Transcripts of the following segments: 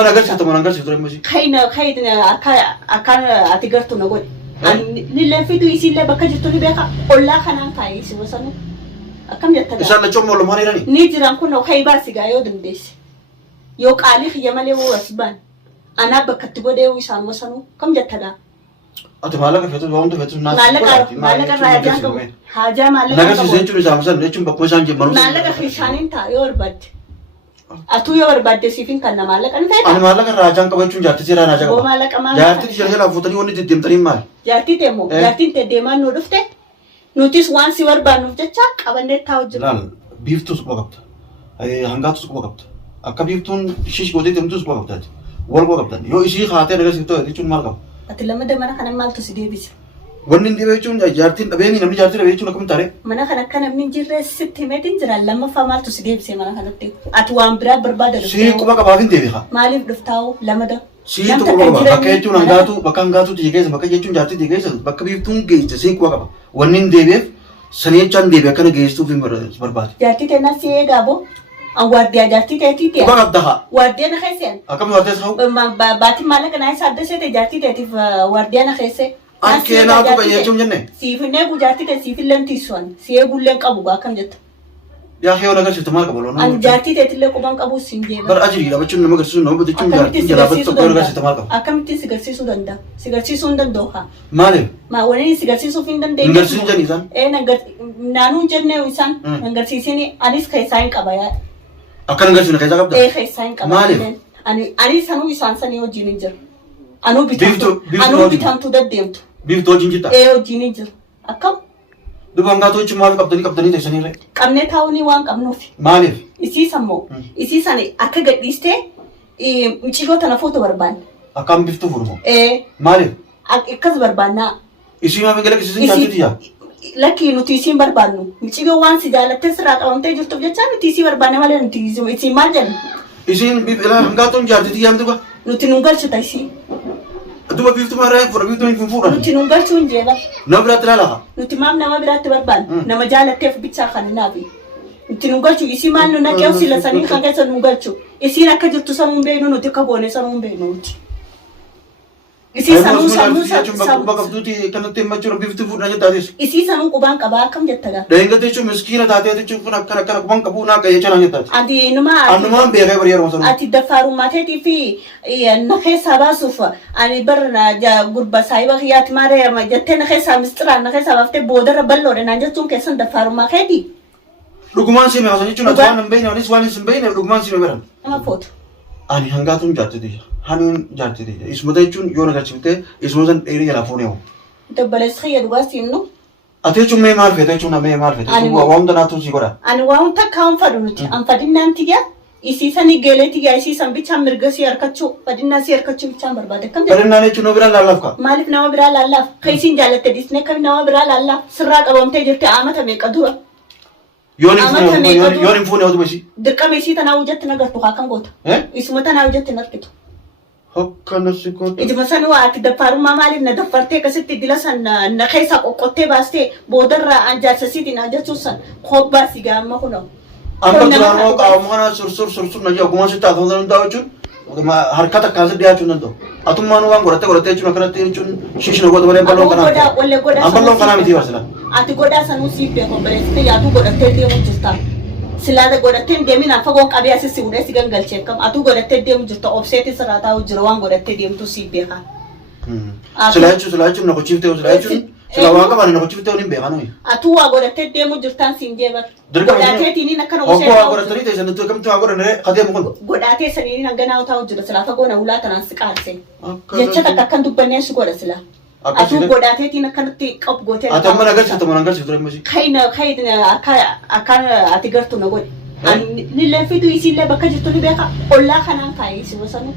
Atama nagarsiifta moo nagarsiiftu dhimma ishee? Kayna akkaan ati gartu na godhe. Lillee fidu isiillee bakka jirtu ni beeka. Ollaa kanaan kaayee si wasanu. Akkam jettadha. Isaan lachoo moo lamaan jirani? Ni jiran kun kayii baasigaa yoo dandeesse. Yoo qaalii xiyya malee woo as baan. Anaa bakka itti godhee isaan wasanu kam jettadha. Ati maallaqa feetu waamtu feetu maallaqa raajaan qabu. Haajaa maallaqa qabu. Nagarsiisa jechuun isaan san jechuun bakkuma isaan jibbaru. Maallaqa fishaaniin ta'a yoo barbaadde. Atu yoo barbaadde siifin kan na maallaqa ni feeta. Ani maallaqa raajaan qaba jechuun jaartii seeraan haajaa qaba. Maallaqa maallaqa. Jaartii jalaa fuutanii wanni deddeemtanii maal? Jaartii teemmoo jaartiin tee deemaan nu dhufte. Nutis waan si barbaannuuf jecha qabannee taa'u jira. Laal biiftuus quba qabda. Hangaatus quba qabda. Akka biiftuun shish gootee deemtus quba qabdaati. Wal quba qabdan. Yoo ishii haatee nagarsiiftu jechuun maal qaba? Ati lamada mana kana maaltu si deebise? Wanni hin dhibee jechuun jaartiin dhabeeni namni jaartii dhabee jechuun akkamitti taare? Mana kana akka namni hin jirre sitti himeetiin jira lammaffaa maaltu si deebise mana kanatti? Ati waan biraa barbaada dhufte. Sii quba qabaaf hin deebi'a. Maaliif dhuftaa'u lamada? Sii quba qaba bakka jechuun hangaatu bakka hangaatu tiyya keessa bakka jechuun jaartii tiyya keessa bakka biiftuun geesse sii quba qaba. Wanni hin deebi'eef sanii jechaan deebi'e akkana geessuuf hin barbaade. Jaartii teenaa si eegaaboo? Waardiyaa jaartii teetii tee. Quba qabda haa. Waardiyaa na keesseen. Akkami waardiyaa isaa? Baatiin maallaqa naa isa adda seete jaartii teetiif waardiyaa na keessee. Akkee naatu kan jechuun jenne. Siifnee jaartii tee siifillee tiisuun si eegullee qabu akkam jetta. Yaa hiyoo nagarsiiftu maal qaba loonaa? Ani jaartii teetillee quban qabu siin jeeba. Bara ajirii dhabachuun nama agarsiisu nama jechuun jaartii jalaa bakka tokko nagarsiifta maal qaba? Akkamittiin si garsiisuu danda'a? Si garsiisuu hin danda'u haa? Maaliif? Wanni si garsiisuuf hin dandeenye. Hin garsiisu jenni isaan? Naanuu jennee isaan hin garsiisini anis keessaa hin qaba yaa. Akka nagarsiifne keessaa qabda? Keessaa hin qaba. Maaliif? Ani sanuu isaan sanii wajjin hin jiru. Anuu bitamtu deddeemtu. Biiftuu wajjin jirta? Wajjin hin jiru. Akkam? Duba hangaatu jechuun maal qabdanii teessaniirre? Qabnee taa'uunii waan qabnuuf. Maaliif? Isiisan moo isiisan akka gadhiistee miciroo tana foto barbaanne. Akkaan biiftuu fuudhu? Maaliif? Akkas barbaannaa. Isii maaf eegala kisiisin jaartitiyaa? Lakkii nuti isiin barbaannu. Miciroo waan si jaalattee sirraa qabamtee jirtuuf jecha nuti isii barbaanne malee nuti isiin maal jennu? Isiin hangaatuun jaartitiyaa miti kwa? Nuti nu galchuta isii. Duba biiftuu maarraa fuudha biiftuu hin fuudhan? Nuti nu galchuu hin jeeba. Nama biraatti ilaala? Nuti maaf nama biraatti barbaanne nama jaalatteef bichaa kan naafi. Nuti nu galchu isii maal nu naqee sila sanii kan keessa nu galchu. Isiin akka jirtu sanuu hin beeknu nuti akka goone sanuu hin beeknu nuti. Isii sanuu bakka qabduuti kanatti himmachuun biiftuu fuudhan jettaatis? Isii sanuu qubaan qabaa akkam jettadha? Dheengate jechuun miskiina taatee jechuun kun akkana qubaan qabuu naa qayyee canaan jettaati? Ati numaa annumaan beekee bari yeroo sanuu. Ati daffaarummateetii fi na keessaa baasuuf ani bara gurba saayiba hiyyaati maaree jettee na keessaa misxiraan na keessaa baaftee boodarra balloodha naan jechuun keessan daffaarummaa keeti. Dhugumaan siime hasan jechuun ati waan hin beekne anis waan hin beekne dhugumaan siime beran. Nama footu. Ani hangaatuun jaartiti. Haniin jaartiti. Ismata jechuun yoo nagarsiifte isma san dheerii jalaa fuunee hoo. Dabbalessa xiyya dhugaa siimnu. Ati jechuun mee maal feete jechuun mee maal feete? Waan danaatuun si godha. Ani waan takka an fadhu nuti. An fadhinnaan tiyya. Isiisan geelee tiyya isiisan bichaan mirga si harkachuu fadhinnaa si harkachuu bichaan barbaade. Fadhinnaan jechuun nama biraa laallaaf ka? Maaliif nama biraa laallaaf? Kan isiin jaalatte disnee kan nama biraa laallaaf sirraa qabamtee jirte amata meeqa dura? Yoon hin fuune hojii ishii? Dirqama ishii tanaa hojjatti nagartu haa kan goota. Isuma tanaa hojjatti narkitu. Hokkana si goota. Ijuma san waa ati daffaarummaa maaliif na daffartee akkasitti dila san na keessaa qoqqottee baastee boodarraa an jaarsasiitiin an jechuun san kobbaa si gaamma kunoo. Amma duraanoo qaama kana sursur na jaa ogummaa sitti haa ta'uu danda'a jechuun harkata akkaasii dhiyaachuu hin danda'u. Atummaan waan godhattee jechuun akkanatti jechuun shiishina goota malee balloon kanaa miti. An balloon kanaa miti barsila. Ati godhaa sanuu siif beeku obboleessite yaaduu godhattee deemu jirta. Silaada godhattee deemin fagoon qabee asii si hudhee si gangalchee kam atuu godhattee deemu jirta obseetii sirraa taa'u jira waan godhattee deemtu siif beekaa. Silaa jechuun na qochiiftee silaa jechuun silaa waan qaban na qochiiftee waliin beekaa nuyi. Atuu waa godhattee deemu jirtaan siin jeebar. Godhaateetiin akkana obsee. Waa godhattanii ta'e sanatti kamtu waa godhanne qadeemu kun. Godhaatee saniin hanganaa taa'u jira silaa fagoona ulaa tanaan si qaarsee. Jecha takka akkan dubbannee si godha silaa. Atu godhaateetiin akkanatti qabu gootee. Ati amma nagarsiifta moo nagarsiiftu dhimma ishee? Kayina akkaan ati gartu na godhe. Lillee fidu isiillee bakka jirtu ni beeka. Ollaa kanaan kaayee si wasanu.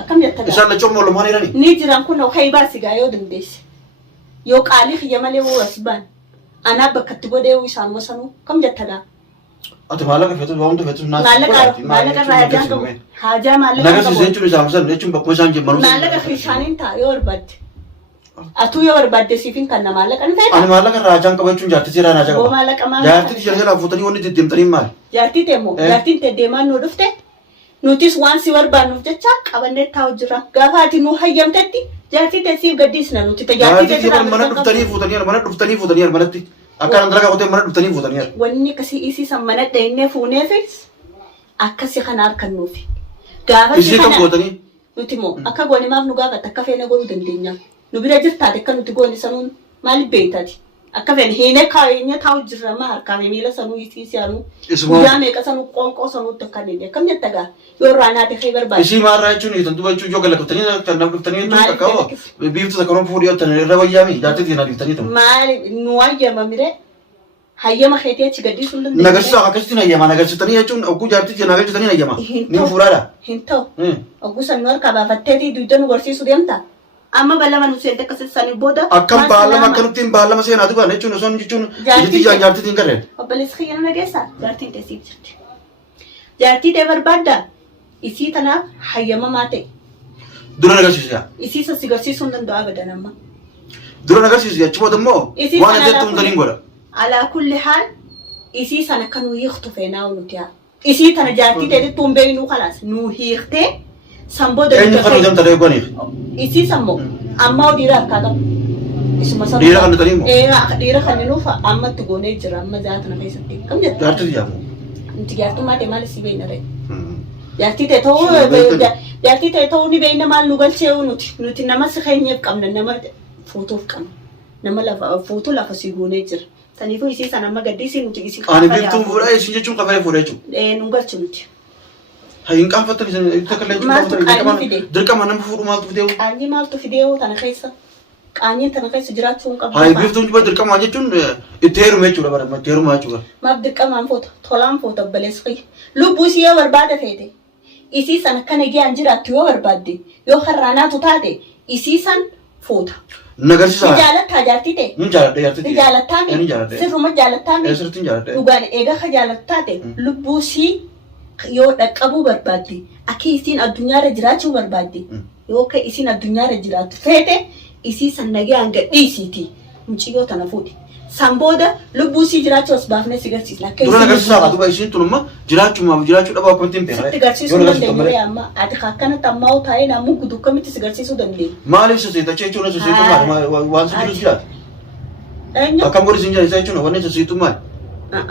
Akkam jettadha. Isaan lachoo moo lamaan jirani? Ni jiran kun kayii baasigaa yoo dandeesse. Yoo qaalii xiyya malee woo as baan. Anaa bakka itti godhee isaan wasanu kam jettadha. Ati maallaqa feetu waamtu feetu naas. Maallaqa raajaan qabu. Haajaa maallaqa qabu. Nagarsiisa jechuun isaan san jechuun bakkuma isaan jibbaru. Maallaqa fishaaniin ta'a yoo barbaadde. Atu yoo barbaadde siifin kan na maallaqa ni feeta. Ani maallaqa raajaan qaba jechuun jaartii seeraan haajaa qaba. Maallaqa maallaqa. Jaartii jalaa fuutanii wanni deddeemtanii maal? Jaartii teemmoo jaartiin tee deemaan nu dhufte nutis waan si barbaannuuf jecha qabannee taa'u jira. Gaafa ati nu hayyamtetti jaartii teessiif gaddisna nuti jaartii teessiif mana dhuftanii fuutanii manatti akka nan dalagaa qotee mana dhuftanii fuutanii. Wanni akkasii isiisan mana dhaynee fuuneefis akkasii kana harkannuufi. Gaafa isii kan gootanii nuti moo akka goone maaf nu gaafata akka feene godhuu dandeenya. Nu bira jirtaate akka nuti goone sanuun maaliif beektaati? Akka feene hiinee kaayenya taa'u jirra maa harkaa miila sanuu isiisiyaanu. Guyyaa meeqa sanuu qoonqoo sanuutti akka inni akkam jetta gaa yoo irraa naate fee barbaade. Isii maarraa jechuun hiitan duba jechuun yoo galaqqaftanii kan nama dhuftanii jechuun akka hoo biiftuu takka nama fuudhii hojjetan irra wayyaami jaartii ittiin adiiftanii ta'u. Maali nu hayyama mire hayyama keetii achi gaddisuu hin dandeenye. Nagarsiisa akkasitti hayyama nagarsiisanii jechuun ogguu jaartii ittiin nagarsiisanii hayyama. Ni fuudhaadha. Hin ta'u. Ogguu sanuu harkaa baafatteetii dugda nu gorsiisuu deemta. Amma balama nu seente akkasisanii booda. Akkam baalama akkanuttiin baalama seenaa dhugaan jechuun osoo jechuun ijitti jaartiitiin gareen. Obboleessi kiyya nama geessaa jaartiin teessiif jirti. Jaartii ta'e barbaaddaa isii tanaaf hayyamamaa ta'e. Dura nagarsiisa. Isii sassi garsiisuu hin danda'u abadan amma. Dura nagarsiisa jechuun immoo waan ajjeetu hundanii godha. Alaa kulli haal isii sana akka nu hiiktu feenaa nuti haa. Isii tana jaartii ta'e tuun beeknuu kalaas nu hiiktee. Sambooda eenyu kan hojjamta ta'e gooniif. Isii sammoo amma dhiira harkaa qabu. Isuma sammuu. Dhiira kan nutanii immoo. Dhiira kan nuuf amma itti goonee jira amma zaata na keessatti. Kam jettu? Jaartii jaamu. Inti jaartummaa ta'e maal si beekna ta'e? Jaartii ta'e ta'uu ni beekna maal nu galchee nuti nama si keenyeef qabna nama fuutuuf qabna. Nama lafa fuutuu lafa si goonee jira. Saniifuu isii sana amma gaddisii nuti isii qaama. Ani beektuun fuudhaa isin jechuun qabalee fuudhaa jechuudha. Nu galchu nuti. Hayin qaanfattan isin takka illee dirqama nama fuudhu maaltu fidee? Qaanyi maaltu fidee tana keessa? Qaanyiin tana keessa jiraachuu hin qabu. Hayi beektuun juba dirqamaa jechuun itti heeruma jechuudha bara itti heeruma jechuudha. Maaf dirqamaan foota tolaan foota obboleessi kiyya. Lubbuu isii yoo barbaada feete isii san akka nagayaan jiraattu yoo barbaadde yoo harraanaatu taate isii san foota. Nagarsiisa. Ni jaalattaa jaartii ta'e? Ni jaaladha jaartii ta'e. Ni jaalattaa mi? Ni jaaladha. Sirruma jaalattaa mi? Sirriitti ni jaaladha. Dhugaan eegaa ka jaalattaa ta'e lubbuu isii yoo dhaqqabuu barbaadde akka isiin addunyaarra jiraachuu barbaadde yoo akka isiin addunyaarra jiraattu feete isii san nagayaan gadhiisiiti muciyyoo tana fuudhi. San booda lubbuu isii jiraachuu as baafnee si garsiisna. Dura nagarsiisaa haa duba isiin tunummaa jiraachuu dhabaa akkamitti hin beekne. Sitti garsiisuu dandeenye amma ati akkanatti ammaa taa'ee namuu gudduu akkamitti si garsiisuu dandeenya. Maaliif sasseeta jechuun sasseetu maali waan si jirus jiraata. Akkam godhi siin jira isa jechuun wanni sasseetu maali.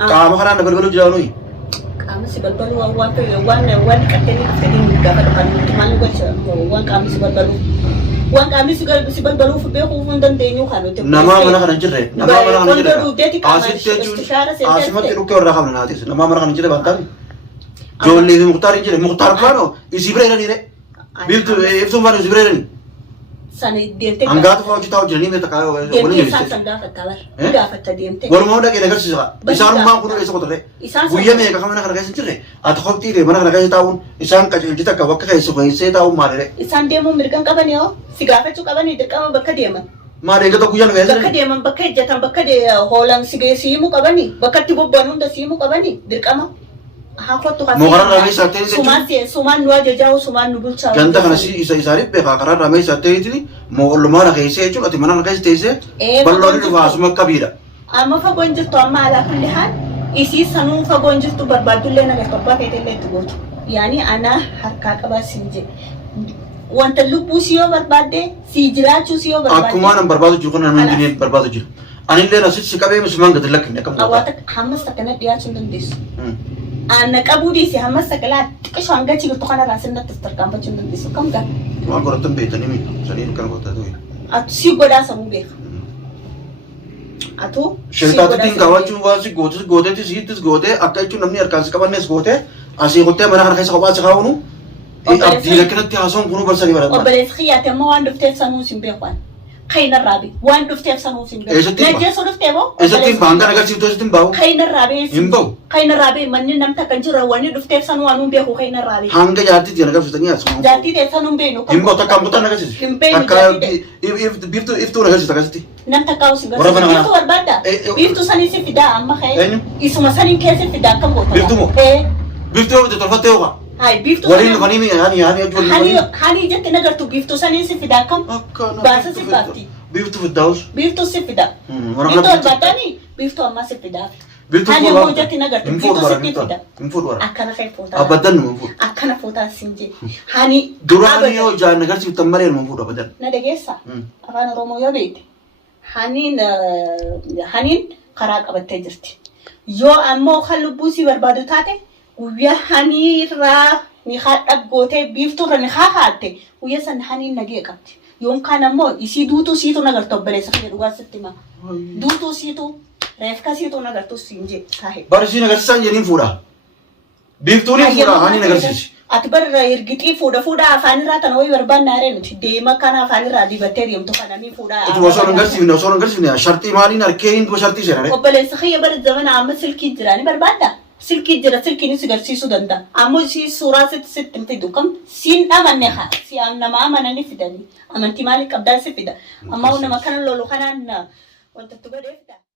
Qaama kanaan na balbaluu jiraanuu. Qaama si balbaluu waan qaqqeenii fedhiin gaafa dhufan nuti maal nu galcha waan qaamni si balbaluu. Waan qaamni si balbaluuf beekuu hin dandeenyu kan nuti. Namaa mana kana hin jirre. Namaa mana kana hin jirre. Asitti jechuun asumatti dhukkee warraa qabna naatis. Namaa mana kana hin jirre baattaan. Joollee fi Muktaar hin jirre. Muktaar faano isii bira jedhanii re. Biiftuu ibsuun faano isii bira jedhanii. Sana deemtee. Hangaatu fa'aa hojii taa'u jiranii beektaa kaayoo waliin Deemtee jirti. isaan san gaafatta bara. Gaafatta deemtee. Walumaa hunda qeena agarsiisa. Isaanummaan kun eessa qotarre. Guyyaa meeqa kan mana kana keessa hin jirre. Ati qophiidhe mana kana keessa taa'uun isaan qajeelchita akka bakka keessee taa'uun maalidhe. Isaan deemuun mirgan qaban yoo si gaafachuu qabanii dirqama bakka deeman. Maal eeggata guyyaan keessa Bakka deeman bakka ejjatan bakka hoolan siimuu qabanii bakka itti bobba'an hunda siimuu qabanii dirqama. Haa kottu kan. Mogarraa meeshaa ta'e jechuun. Sumaan nu ajajaa'u sumaan nu bulchaa. Ganda kana isaaniif beekaa karaa meeshaa ta'eetiin mo'ollumaa keessee jechuun ati mana kana keessa teessee bal'oonni dhufa asuma qabiidha. Amma fagoon jirtu amma alaa kulli haal isii sanuu fagoon jirtu barbaadullee naga tobbaa feetellee itti gootu. Yaani anaa harkaa qabaa siin jedhe. Wanta lubbuu si yoo barbaadde si jiraachuu si yoo barbaadde. Akkuma nan barbaadu jiru kana namni inni barbaadu jiru. Ani illee asitti si qabee misumaan gadi lakkifne akkam godha. Awwaata hammas akkana dhiyaachuu hin dandeessu. Ana qabuu dhiisi hammas sagalaa xiqqisho hanga jirtu kanarraa sirnatti tarkaanfachuu hin dandeessu. Kam gaa? Waan godhatan beektanii mi? Saniin kan godhatu. Atu si godhaa samuu beeka. Atu Shirtaatitiin kaawwachuun waan si gooteetti siittis gootee akka jechuun namni harkaan si qabannees gootee asii qottee mana kana keessa kophaa si kaa'uunu abdii lakkinatti haasawaan kunuu barsanii barata. Obboleessi kiyyaate ammoo waan dhufteef sanuu sin beekwaan. Kainarraa bee waan dhufteef sanuu sin beekwaan. Najjeessu dhuftee boo? Eessattiin baangaa agarsiiftuu eessattiin baa'u? Kainarraa bee. Hin bahu. Kainarraa bee manni namta kan jiru wanni dhufteef sanuu waanuu beeku kainarraa bee. Hanga jaartiitti agarsiiftanii asuma. Jaartii ta'e sanuu beenu. Hin bahu takkaan butaan agarsiisu. Hin beenu Takka iftuun agarsiisa akkasitti. Nam takkaa'u sin garsiisa. Biiftuu barbaadda? Biiftuu sanii si fidaa amma ka'e. Isuma sanii keessa fidaa akkam goota. Biiftuu moo? Biiftuu yoo tolfattee hooqa. Hai biiftuu. Waliin dhufanii mi hani jetti nagartu biiftuu sanii si fidaa akkam. Baasa si baafti. Biiftuu fiddaa'us. Biiftuu si fidaa. Biiftuu barbaadanii biiftuu ammaa si fidaa. Biltu Hani fuudhaa. hojjatti nagartu. Hin Biltu fuudhu sitti bara. fida. Hin fuudhu bara. Akkana kee footaa. Abadan nu hin fuudhu. Akkana footaa sinje. Hani Duraanii yoo jaan agarsiiftan malee nu hin fuudhu abadan. na dhageessaa. Afaan Oromoo yoo beekte. Haniin karaa qabattee jirti. Yoo ammoo kan lubbuu si barbaadu taate guyyaa haniirraa ni haadha gootee biiftuurra ni haahaate guyyaa san haniin nagee qabdi. Yoon kaan ammoo isii duutuu siitu nagartu obboleessa kee dhugaa sitti hima. Duutuu siitu reefka siitu nagartu siin jee taa'e. Bari siin agarsiisan jedhiin fuudha. Biiftuun hin fuudha haniin agarsiisi. Ati barra ergitii fuudha afaanirraa tan wayii barbaanna haree nuti deema kana afaanirraa dibattee deemtu kana ni fuudha. Ituma osoo hin agarsiifne shartii maaliin harkee hin duba shartii seenare. Obboleessa kiyya bara zamana amma silkii jira ni barbaadda. Silkii jira silkiin si agarsiisuu danda'a. Ammoo si suuraa sitti hin fidu kam siin dhamanne haa si nama amananii fidanii amantii maaliif qabdaan si fida. Amma nama kana lolu kanaan wanta tu godhee fida.